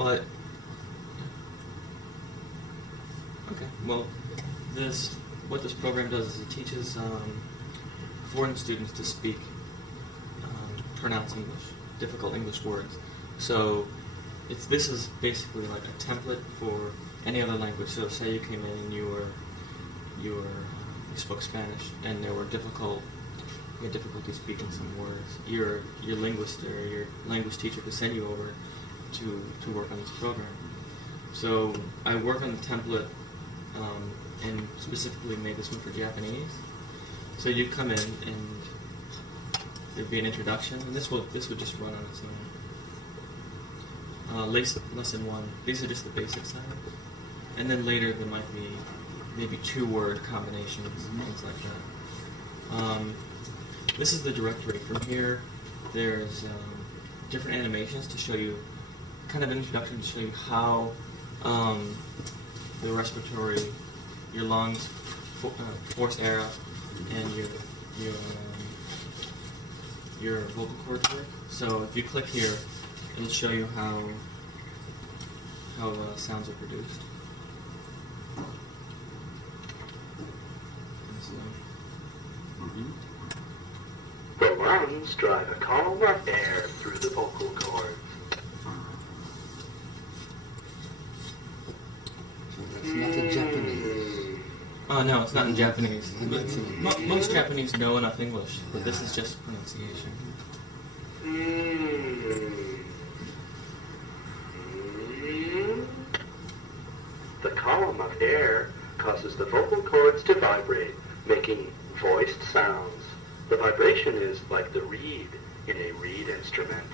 Well, okay. Well, what this program does is it teaches foreign students to speak, pronounce English, difficult English words. So this is basically like a template for any other language. So say you came in and you spoke Spanish and you had difficulty speaking some words. Your linguist or your language teacher could send you over to work on this program. So I work on the template and specifically made this one for Japanese. So you come in and there'd be an introduction, and this would just run on its own. Lesson 1. These are just the basic sounds, and then later there might be maybe 2-word combinations, things like that. This is the directory. From here, there's different animations to show you, kind of an introduction to show you how the respiratory, your lungs, forced air out, and your vocal cords work. So if you click here, it'll show you how sounds are produced. The lungs drive a column of air through the vocal cords. So that's not in Japanese. No, it's not in Japanese. Most Japanese know enough English, but this is just pronunciation. The column of air causes the vocal cords to vibrate, making voiced sounds. The vibration is like the reed in a reed instrument.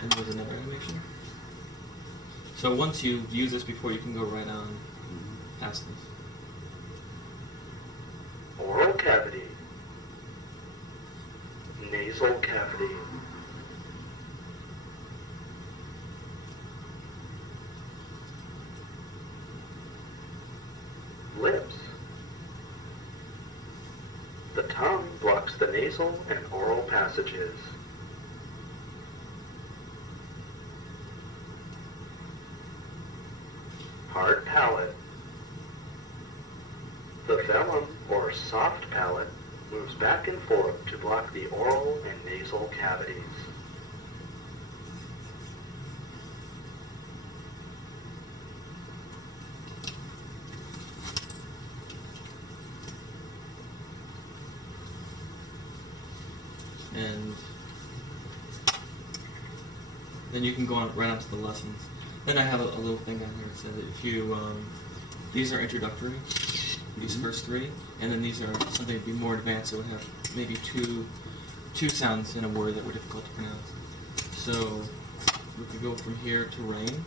And there's another animation. So once you use this before, you can go right on past this. Oral cavity. Nasal cavity. Lips. The tongue blocks the nasal and oral passages. Hard palate. The velum, or soft palate, moves back and forth to block the oral and nasal cavities. And then you can go on right on to the lessons. Then I have a little thing on here that says that if you, these are introductory, these first 3, and then these are something to be more advanced that would have maybe two sounds in a word that were difficult to pronounce. So we could go from here to rain,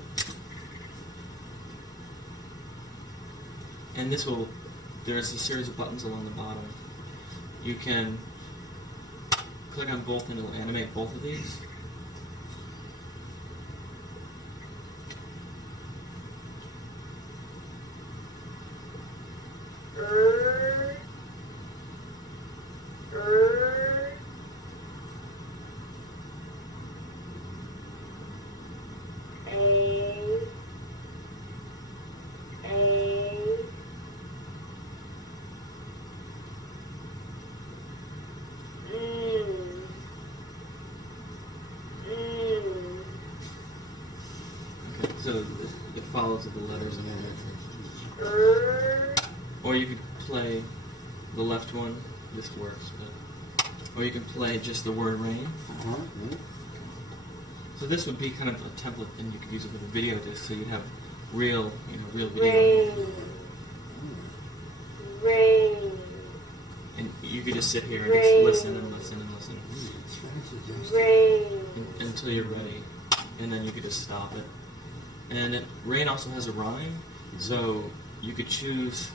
and there's a series of buttons along the bottom. You can click on both and it'll animate both of these. So it follows the letters and everything. Or you could play the left one. This works, but or you can play just the word rain. So this would be kind of a template, and you could use it with a video disc, so you'd have real video. Rain. And you could just sit here and just listen and listen and listen until you're ready, and then you could just stop it. And rain also has a rhyme, so you could choose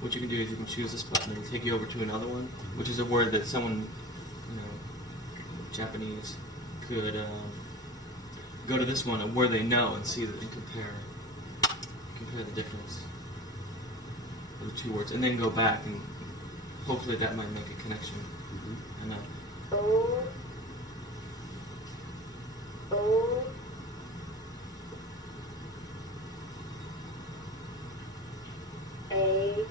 what you can do is you can choose this button and it'll take you over to another one, which is a word that someone, Japanese, could go to this one where they know and see that and compare the difference of the two words, and then go back and hopefully that might make a connection. I know. O A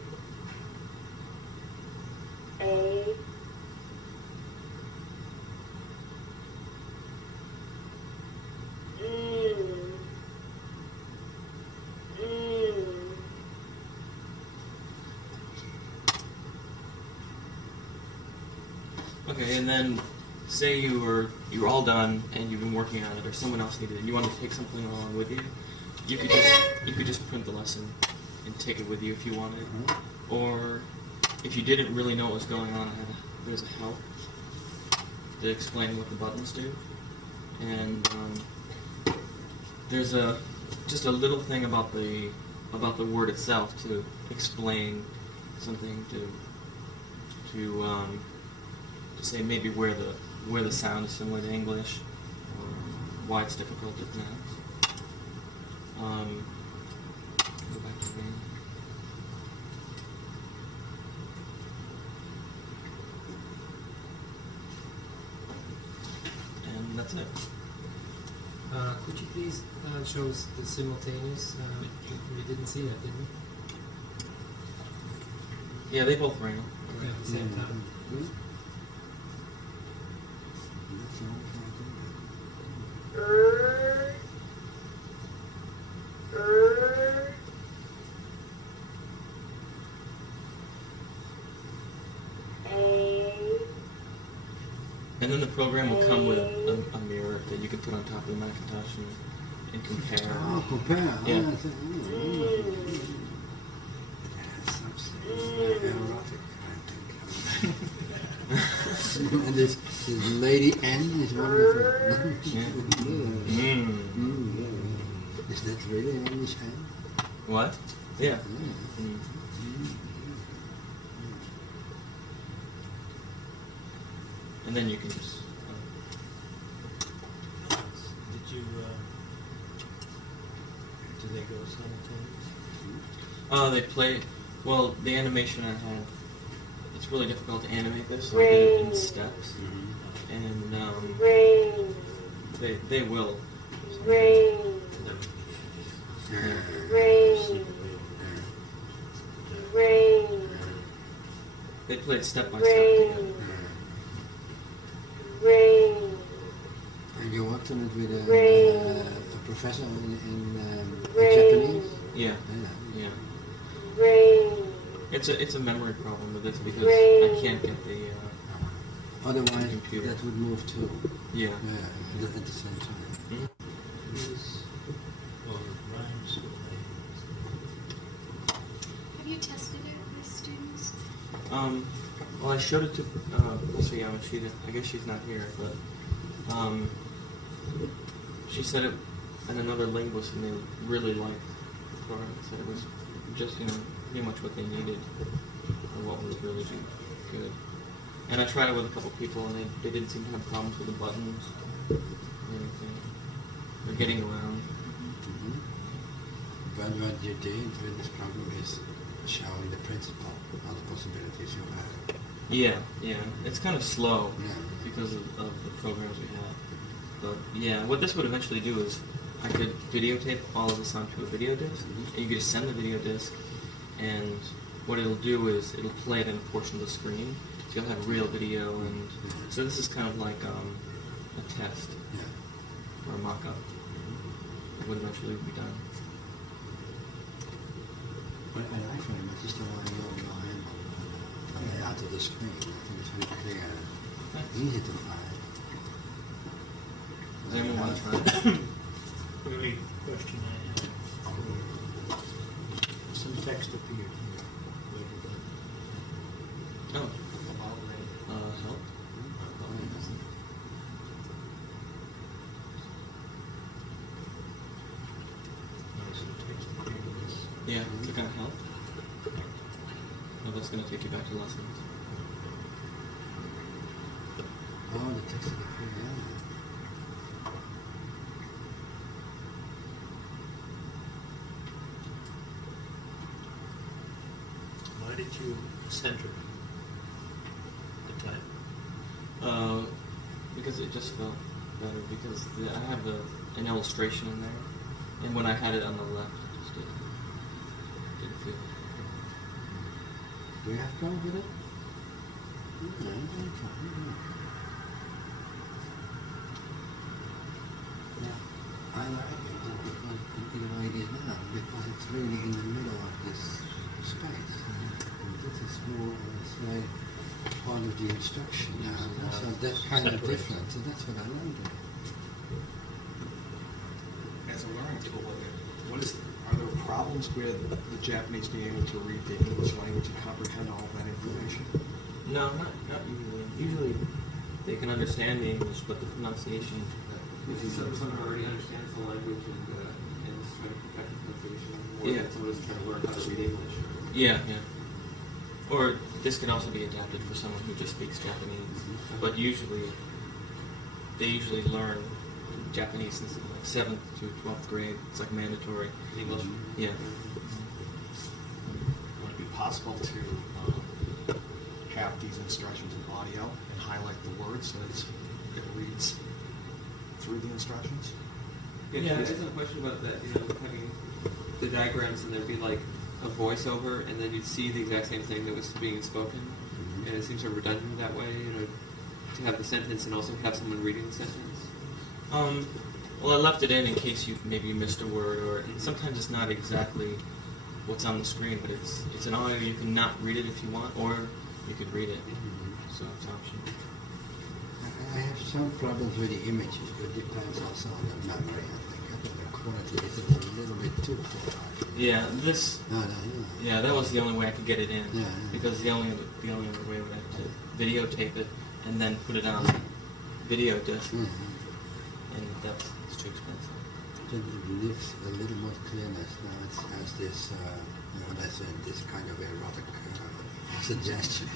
Okay, and then say you're all done and you've been working on it, or someone else needed it, and you want to take something along with you. You could just print the lesson and take it with you if you wanted, or if you didn't really know what was going on, there's a help to explain what the buttons do, and there's just a little thing about the word itself to explain something to say maybe where the sound is similar to English, or why it's difficult to pronounce. Go back to main. And that's it. Could you please show us the simultaneous? We didn't see that, did we? Yeah, they both ring. Okay, at the same time. And then the program will come with a mirror that you can put on top of the Macintosh and compare. Oh, compare. Yeah. Oh, that's wonderful. That's erotic, I think. And this Lady N is wonderful. Yeah. Is that really an English N? What? Yeah. Yeah. And then you can just. Did you, do they go simultaneous? They play. Well, the animation I had, it's really difficult to animate this, so I did it in steps. And they will. They played step by step together. And you worked on it with a professor in Japanese? Yeah. Yeah. It's a memory problem with this because I can't get the Otherwise, computer. that would move too. Yeah. Yeah, at the same time. Well, it rhymes with Have you tested it with students? Well, I showed it to Professor Yamashita. I guess she's not here, but she said it, and another linguist, and they really liked the program. Said it was just pretty much what they needed, or what would really be good. And I tried it with a couple people, and they didn't seem to have problems with the buttons or anything, or getting around. But what you did with this program is showing the principle, all the possibilities you have. Yeah. It's kind of slow Yeah. because of the programs we have. But yeah, what this would eventually do is I could videotape all of this onto a video disc, and you could just send the video disc, and what it'll do is it'll play it in a portion of the screen, so you'll have real video, and so this is kind of like a test Yeah. or a mock-up. It would eventually be done. What I like very much is the one on the out of the screen. I think it's very clear, easy to find. Does anyone want to try it? The only question I had, some text appeared here. Where did that? Oh, Already. help. No, some text appeared in this. Yeah, click on help. it's going to take you back to lessons. Oh, the text of the free, yeah. Why did you center the type? Because it just felt better. Because I have an illustration in there, and when I had it on the left, it just didn't feel. Do you have trouble with it? No, yeah, I like it because you know it is now because it's really in the middle of this space. And this is more, let's say, part of the instruction now. So that's kind of Separate. different. So that's what I learned. As a learning tool, are there problems with the Japanese being able to read the English language and comprehend all of that information? No, not usually. Usually, they can understand the English, but the pronunciation. Someone already understands the language and is trying to perfect the pronunciation, or Yeah. someone is trying to learn how to read English. Yeah. Or this can also be adapted for someone who just speaks Japanese. But they usually learn Japanese since like 7th to 12th grade. It's like mandatory. English. Yeah. Would it be possible to have these instructions in audio and highlight the words so it reads through the instructions? Yeah, there's a question about that, having the diagrams and there'd be like a voiceover and then you'd see the exact same thing that was being spoken. And it seems sort of redundant that way, to have the sentence and also have someone reading the sentence. Well, I left it in case you missed a word, or sometimes it's not exactly what's on the screen, but it's an audio. You can not read it if you want, or you could read it. So it's optional. I have some problems with the images, but it depends also on the memory, I think. I think the quality is a little bit too poor. Yeah, this. No. Yeah, that was the only way I could get it in. Yeah. Because the only other way would have to videotape it and then put it on video disc, and it's too expensive. It leaves a little more clearness now. It has this, let's say, this kind of erotic suggestion.